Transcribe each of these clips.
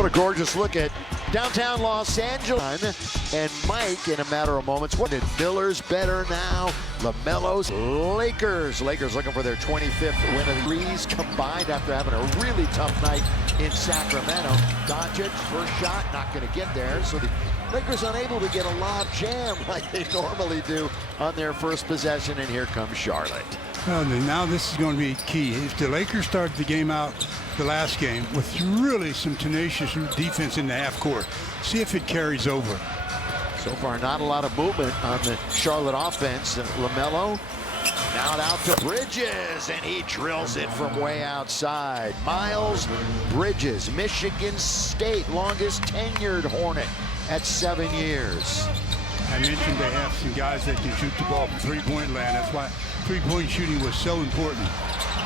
What a gorgeous look at downtown Los Angeles. And Mike, in a matter of moments, what did Miller's better now? LaMelo's Lakers. Lakers looking for their 25th win of the threes combined after having a really tough night in Sacramento. Doncic, first shot, not going to get there. So the Lakers unable to get a lob jam like they normally do on their first possession. And here comes Charlotte. Well, now this is going to be key. If the Lakers started the game out, the last game, with really some tenacious defense in the half court, see if it carries over. So far, not a lot of movement on the Charlotte offense. LaMelo now out to Bridges, and he drills it from way outside. Miles Bridges, Michigan State, longest tenured Hornet at 7 years. I mentioned they have some guys that can shoot the ball from three-point land. That's why three-point shooting was so important.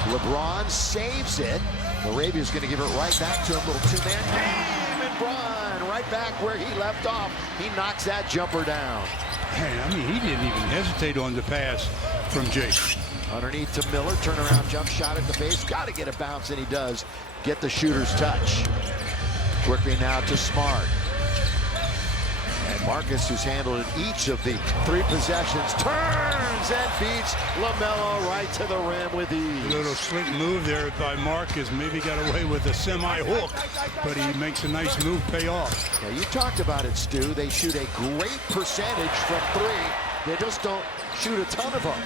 LeBron saves it. Larabia's going to give it right back to him. Little two-man game, and Bron right back where he left off. He knocks that jumper down. Hey, I mean, he didn't even hesitate on the pass from Jake. Underneath to Miller, turnaround jump shot at the base. Got to get a bounce, and he does get the shooter's touch. Quickly now to Smart. And Marcus, who's handled each of the three possessions, turns and beats LaMelo right to the rim with ease. A little slick move there by Marcus. Maybe got away with a semi-hook, but he makes a nice move pay off. Yeah, you talked about it, Stu. They shoot a great percentage from three. They just don't shoot a ton of them.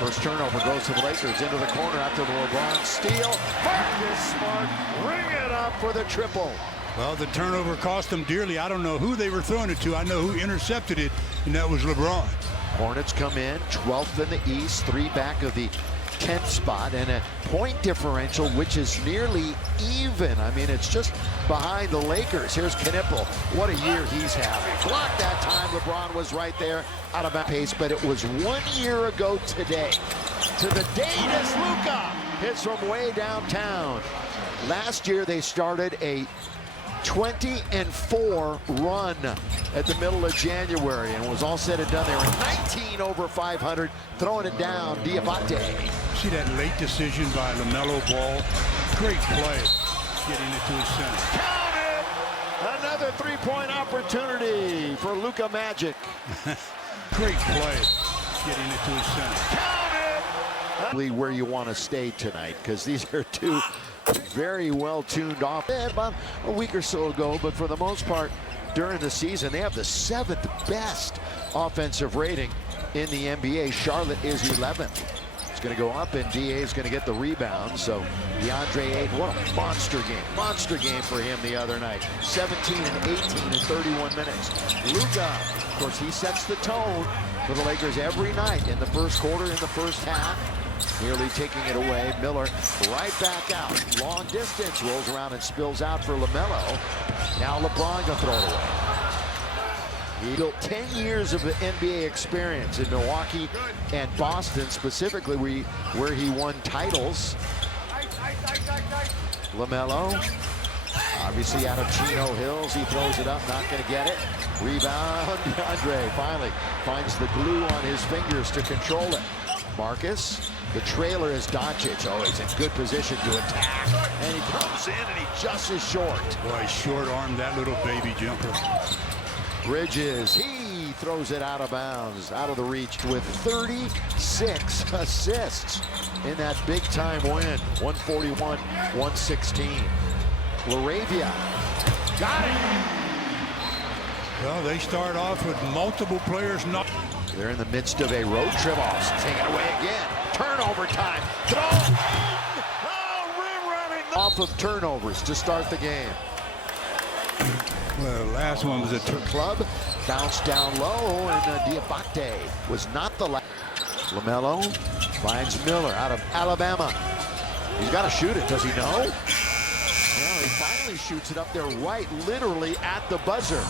First turnover goes to the Lakers into the corner after the LeBron steal. Marcus Smart, ring it up for the triple. Well, the turnover cost them dearly. I don't know who they were throwing it to. I know who intercepted it, and that was LeBron. Hornets come in 12th in the East, 3 back of the 10th spot, and a point differential which is nearly even. I mean, it's just behind the Lakers. Here's Knipple. What a year he's having. Blocked that time. LeBron was right there out of pace, but it was 1 year ago today. To the Davis, Luka hits from way downtown. Last year they started a 20-4 run at the middle of January, and it was all said and done. They were 19 over 500, throwing it down. Diabate. See that late decision by LaMelo Ball? Great play, getting it to his center. Count it! Another three-point opportunity for Luka Magic. Great play, getting it to his center. Count it! Where you want to stay tonight, because these are two very well tuned off. About a week or so ago, but for the most part during the season, they have the 7th best offensive rating in the NBA. Charlotte is 11th. It's going to go up, and DA is going to get the rebound. So DeAndre Ayton, what a monster game for him the other night. 17 and 18 in 31 minutes. Luka, of course, he sets the tone for the Lakers every night in the first quarter, in the first half. Nearly taking it away. Miller right back out. Long distance, rolls around and spills out for LaMelo. Now LeBron gonna throw it away. He built 10 years of NBA experience in Milwaukee and Boston, specifically where he won titles. LaMelo, obviously out of Chino Hills, he throws it up, not gonna get it. Rebound, DeAndre finally finds the glue on his fingers to control it. Marcus, the trailer is Doncic. Oh, he's in good position to attack. And he comes in and he just is short. Boy, short arm that little baby jumper. Bridges, he throws it out of bounds, out of the reach with 36 assists in that big time win. 141-116. Laravia, got it. Well, they start off with multiple players not. They're in the midst of a road trip. Taking it away again. Turnover time. Throw. Oh, rim-running. Off of turnovers to start the game. Well, the last one was a club. Bounced down low, and Diabate was not the last. LaMelo finds Miller out of Alabama. He's got to shoot it. Does he know? Well, he finally shoots it up there right, literally at the buzzer.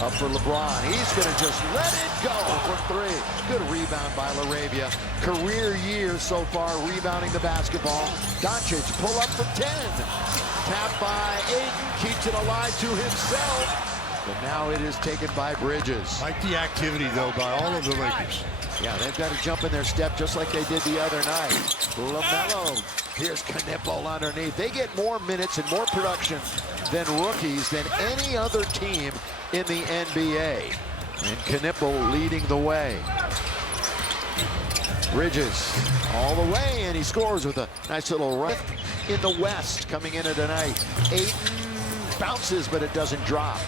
Up for LeBron. He's going to just let it go for 3. Good rebound by Laravia. Career year so far, rebounding the basketball. Doncic pull up for 10. Tapped by Ayton. Keeps it alive to himself. But now it is taken by Bridges. Like the activity, though, by all of the Lakers. Yeah, they've got to jump in their step just like they did the other night. LaMelo. Here's Knipple underneath. They get more minutes and more production than rookies than any other team in the NBA. And Knipple leading the way. Bridges all the way, and he scores with a nice little run in the West coming into tonight. Ayton bounces, but it doesn't drop.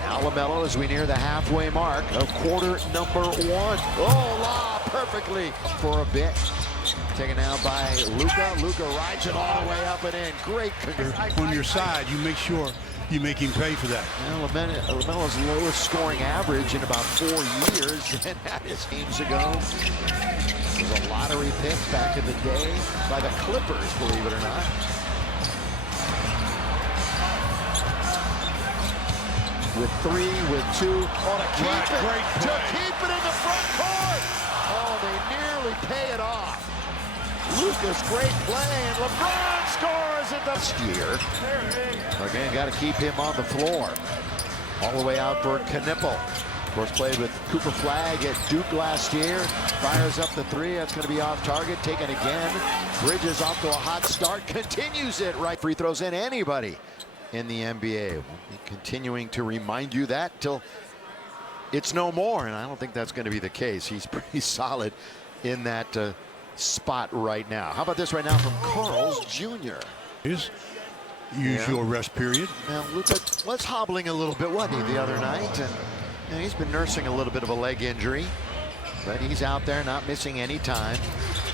Now LaMelo as we near the halfway mark of quarter number 1. Oh, lob perfectly for a bit. Taken out by Luka. Luka rides it all the way up and in. Great. On your side, you make sure you make him pay for that. Well, LaMelo's lowest scoring average in about 4 years, and that is games ago. It was a lottery pick back in the day by the Clippers, believe it or not. With 3, with 2, oh, to keep it in the front court. Oh, they nearly pay it off. Luka's great play, and LeBron scores at the year. Again, got to keep him on the floor. All the way out for Knipple. Of course, played with Cooper Flagg at Duke last year. Fires up the 3. That's going to be off target. Taken again. Bridges off to a hot start. Continues it right. Free throws in anybody in the NBA. We'll be continuing to remind you that till it's no more, and I don't think that's going to be the case. He's pretty solid in that spot right now. How about this right now from Carls Jr.? His usual rest period. Now Luka was hobbling a little bit, wasn't he, the other night? And he's been nursing a little bit of a leg injury, but he's out there not missing any time.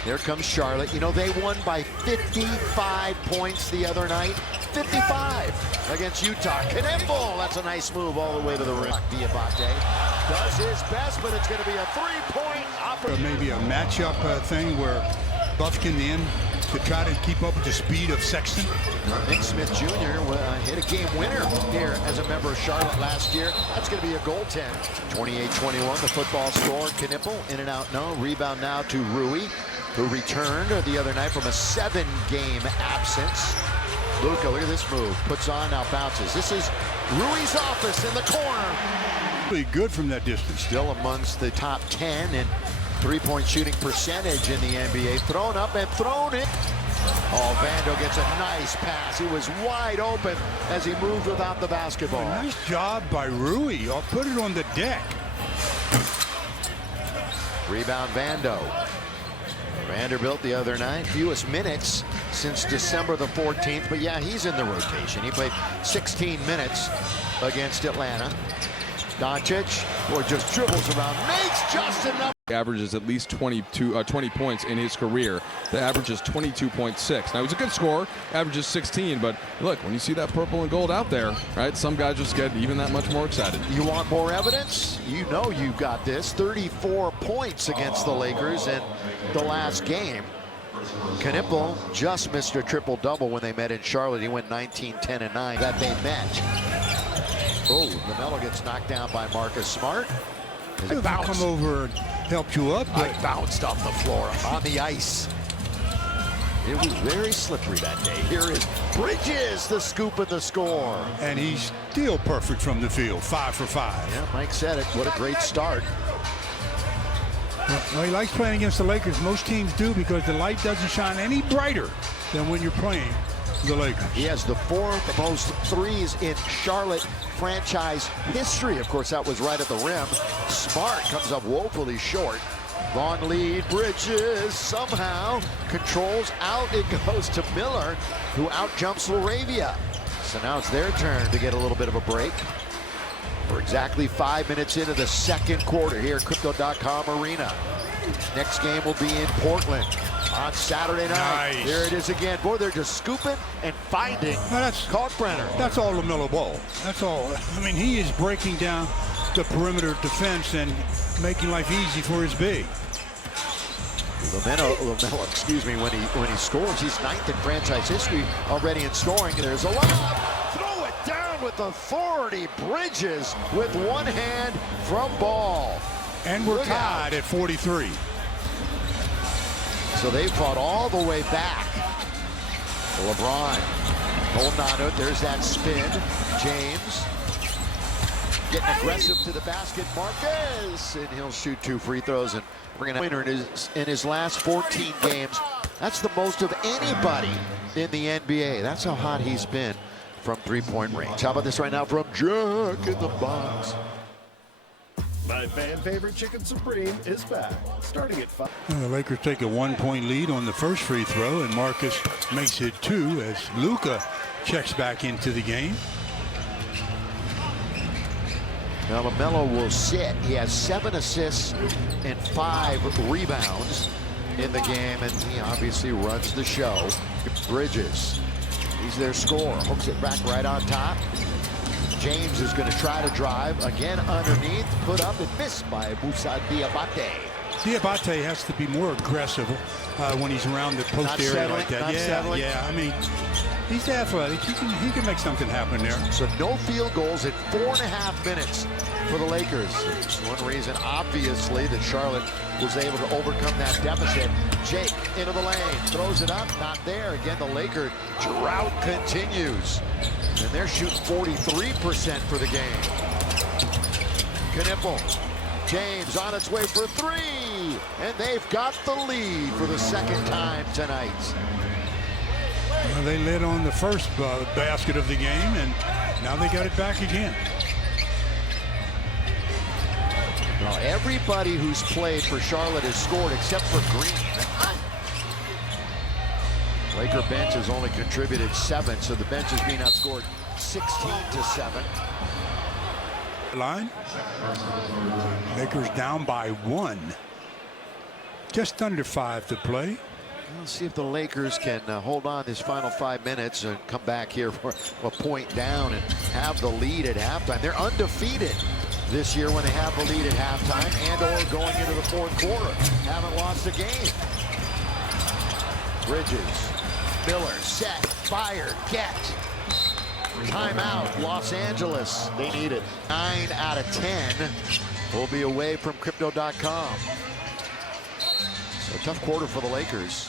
There comes Charlotte. You know, they won by 55 points the other night. 55 against Utah. Knipple, that's a nice move all the way to the rim. Diabate does his best, but it's going to be a 3-point opportunity. Maybe a matchup thing where Buffkin in to try to keep up with the speed of Sexton. Nick Smith Jr. Hit a game winner here as a member of Charlotte last year. That's going to be a goaltend. 28-21, the football score. Knipple in and out, no. Rebound now to Rui, who returned the other night from a 7-game absence. Luka, look at this move. Puts on, now bounces. This is Rui's office in the corner. Really good from that distance. Still amongst the top 10 in three-point shooting percentage in the NBA. Thrown up and thrown it. Oh, Vando gets a nice pass. He was wide open as he moved without the basketball. Nice job by Rui. I'll put it on the deck. Rebound Vando. Vanderbilt the other night, fewest minutes since December the 14th, but yeah, he's in the rotation. He played 16 minutes against Atlanta. Doncic, boy, just dribbles around, makes just enough. Averages at least 20 points in his career. The average is 22.6. Now, he's a good scorer, averages 16, but look, when you see that purple and gold out there, right, some guys just get even that much more excited. You want more evidence? You know you've got this. 34 points against the Lakers in the last game. Knipple just missed a triple-double when they met in Charlotte. He went 19, 10, and 9 that they met. Oh, LaMelo gets knocked down by Marcus Smart. Come over and helped you up. I bounced off the floor on the ice. It was very slippery that day. Here is Bridges, the scoop and the score. And he's still perfect from the field, 5 for 5. Yeah, Mike said it. What a great start. Well, he likes playing against the Lakers. Most teams do, because the light doesn't shine any brighter than when you're playing the Lakers. He has the 4th most threes in Charlotte franchise history. Of course, that was right at the rim. Smart comes up woefully short. Long lead, Bridges somehow controls out. It goes to Miller, who out-jumps Laravia. So now it's their turn to get a little bit of a break. We're exactly 5 minutes into the second quarter here at Crypto.com Arena. Next game will be in Portland on Saturday night. Nice. There it is again. Boy, they're just scooping and finding Kalkbrenner. That's all LaMelo Ball. That's all. I mean, he is breaking down the perimeter defense and making life easy for his big. LaMelo, excuse me, when he scores, he's 9th in franchise history already in scoring. There's a lob. Throw it down with authority. Bridges with one hand from Ball. And we're tied at 43. So they fought all the way back. LeBron holding on to it. There's that spin. James. getting aggressive to the basket. Marquez, and he'll shoot 2 free throws and bring an winner in his last 14 games. That's the most of anybody in the NBA. That's how hot he's been from 3-point range. How about this right now from Jack in the Box? My fan favorite Chicken Supreme is back, starting at 5. The Lakers take a 1-point lead on the first free throw, and Marcus makes it 2 as Luka checks back into the game. Now LaMelo will sit. He has 7 assists and 5 rebounds in the game, and he obviously runs the show. Bridges, he's their scorer, hooks it back right on top. James is going to try to drive again underneath, put up and missed by Moussa Diabate. Diabate has to be more aggressive when he's around the post area like that. Yeah. I mean, he's athletic. He can make something happen there. So no field goals in 4.5 minutes for the Lakers. It's one reason, obviously, that Charlotte was able to overcome that deficit. Jake into the lane, throws it up, not there. Again, the Laker drought continues. And they're shooting 43% for the game. Knipple. James on its way for 3. And they've got the lead for the second time tonight. Well, they led on the first basket of the game, and now they got it back again. Well, everybody who's played for Charlotte has scored except for Green. Laker bench has only contributed 7, so the bench is being outscored 16-7. Line. Lakers down by 1. Just under 5 to play. We'll see if the Lakers can hold on this final 5 minutes and come back here for a point down and have the lead at halftime. They're undefeated this year when they have the lead at halftime and or going into the 4th quarter. Haven't lost a game. Bridges. Miller, set, fired, get. Timeout, Los Angeles. They need it. 9 out of 10 will be away from Crypto.com. So a tough quarter for the Lakers.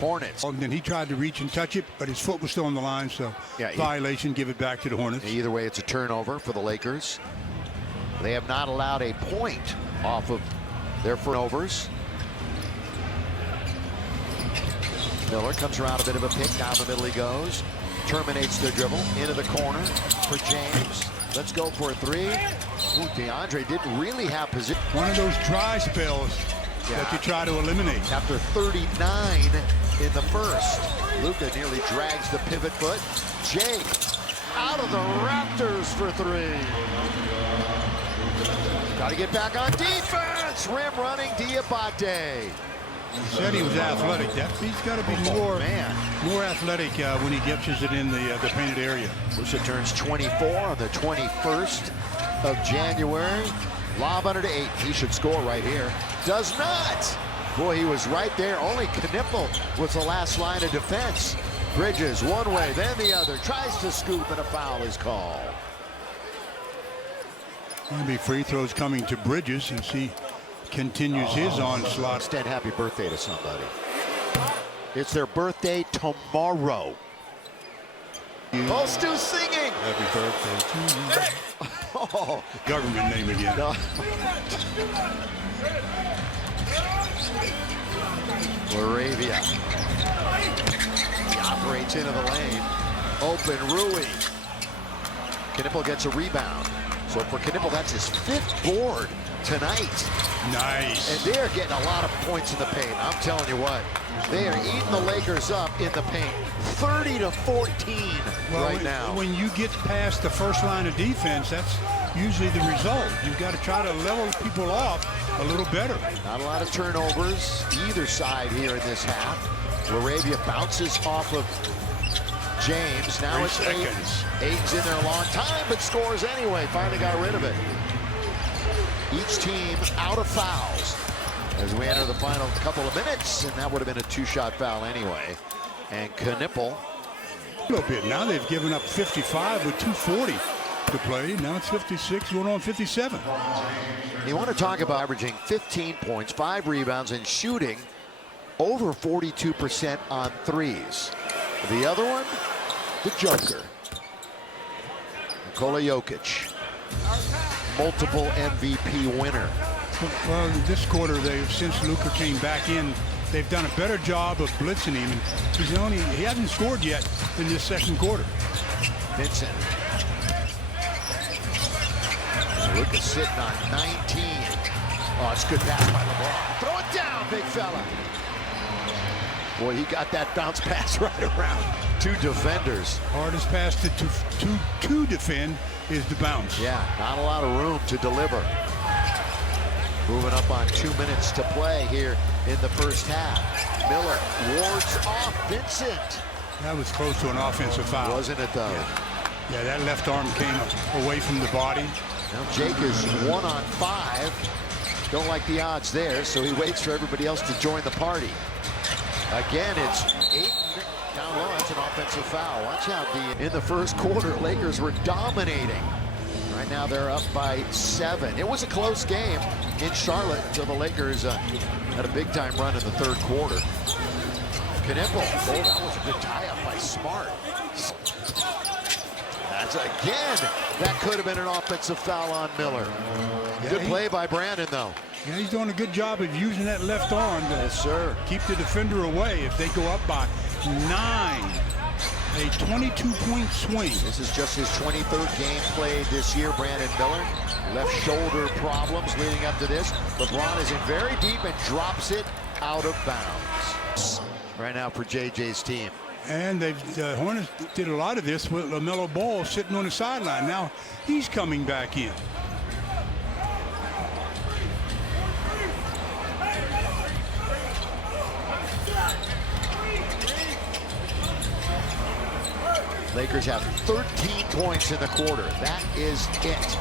Hornets. And then he tried to reach and touch it, but his foot was still on the line, so violation, give it back to the Hornets. Either way, it's a turnover for the Lakers. They have not allowed a point off of their turnovers. Miller comes around a bit of a pick. Down the middle he goes. Terminates the dribble. Into the corner for James. Let's go for a 3. Ooh, DeAndre didn't really have position. One of those dry spells that you try to eliminate. After 39 in the first. Luka nearly drags the pivot foot. Jake out of the Raptors for 3. Got to get back on defense. Rim running Diabate. He said he was athletic. He's got to be more athletic when he gets it in the painted area. Musa turns 24 on the 21st of January. Lob under to 8. He should score right here. Does not. Boy, he was right there. Only Knipple was the last line of defense. Bridges one way, then the other. Tries to scoop, and a foul is called. There'll be free throws coming to Bridges as he continues his onslaught. Instead, happy birthday to somebody. It's their birthday tomorrow. Oh, Stu's singing. Happy birthday to you. Oh. Government name again. No. Laravia. He operates into the lane. Open Rui. Knipple gets a rebound. So for Knipple, that's his 5th board tonight. Nice. And they're getting a lot of points in the paint. I'm telling you what, they are eating the Lakers up in the paint. 30-14 right now. When you get past the first line of defense, that's usually the result. You've got to try to level people off a little better. Not a lot of turnovers either side here in this half. Laravia bounces off of James. Now it's 8. 8's in there a long time, but scores anyway. Finally got rid of it. Each team out of fouls as we enter the final couple of minutes, and that would have been a 2-shot foul anyway. And Knipple. A little bit. Now they've given up 55 with 2:40 to play. Now it's 56, going on 57. You want to talk about averaging 15 points, 5 rebounds, and shooting over 42% on threes. The other one, the Joker, Nikola Jokic. multiple MVP winner. Well, in this quarter, since Luka came back in, they've done a better job of blitzing him. And he hasn't scored yet in this second quarter. Vincent. Luka sitting on 19. Oh, it's a good pass by LeBron. Throw it down, big fella. Boy, he got that bounce pass right around two defenders. Hardest pass to defend is the bounce. Yeah, not a lot of room to deliver. Moving up on 2 minutes to play here in the first half. Miller wards off Vincent. That was close to an offensive foul. Wasn't it, though? Yeah, that left arm came away from the body. Now Jake is 1 on 5. Don't like the odds there, so he waits for everybody else to join the party. Again, it's 8 down low. That's an offensive foul. Watch out, D. In the first quarter, Lakers were dominating. Right now they're up by 7. It was a close game in Charlotte until the Lakers had a big-time run in the third quarter. Knipple. Oh, that was a good tie-up by Smart. That's again. That could have been an offensive foul on Miller. Good play by Brandon, though. Yeah, he's doing a good job of using that left arm to keep the defender away if they go up by 9. A 22-point swing. This is just his 23rd game played this year, Brandon Miller. Left shoulder problems leading up to this. LeBron is in very deep and drops it out of bounds. Right now for JJ's team. And the Hornets did a lot of this with LaMelo Ball sitting on the sideline. Now he's coming back in. Lakers have 13 points in the quarter. That is it.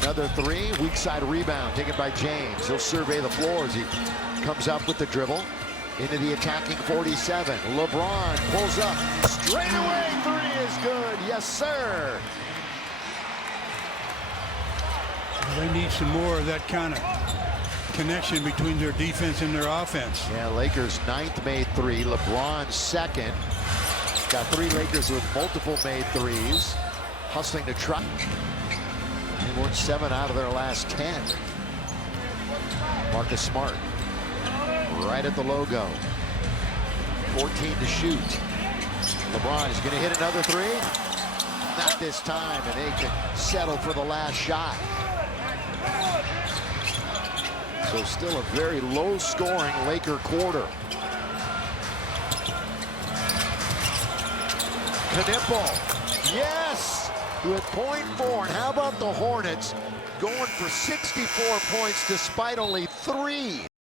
Another 3, weak side rebound taken by James. He'll survey the floor as he comes up with the dribble into the attacking 47. LeBron pulls up. Straight away, 3 is good. Yes, sir. They need some more of that kind of connection between their defense and their offense. Yeah, Lakers 9th made 3. LeBron 2nd. Got 3 Lakers with multiple made 3s. Hustling to try. They won 7 out of their last 10. Marcus Smart. Right at the logo. 14 to shoot. LeBron is going to hit another 3. Not this time, and they can settle for the last shot. So still a very low-scoring Laker quarter. Knipple, yes, with .4. And how about the Hornets going for 64 points despite only 3?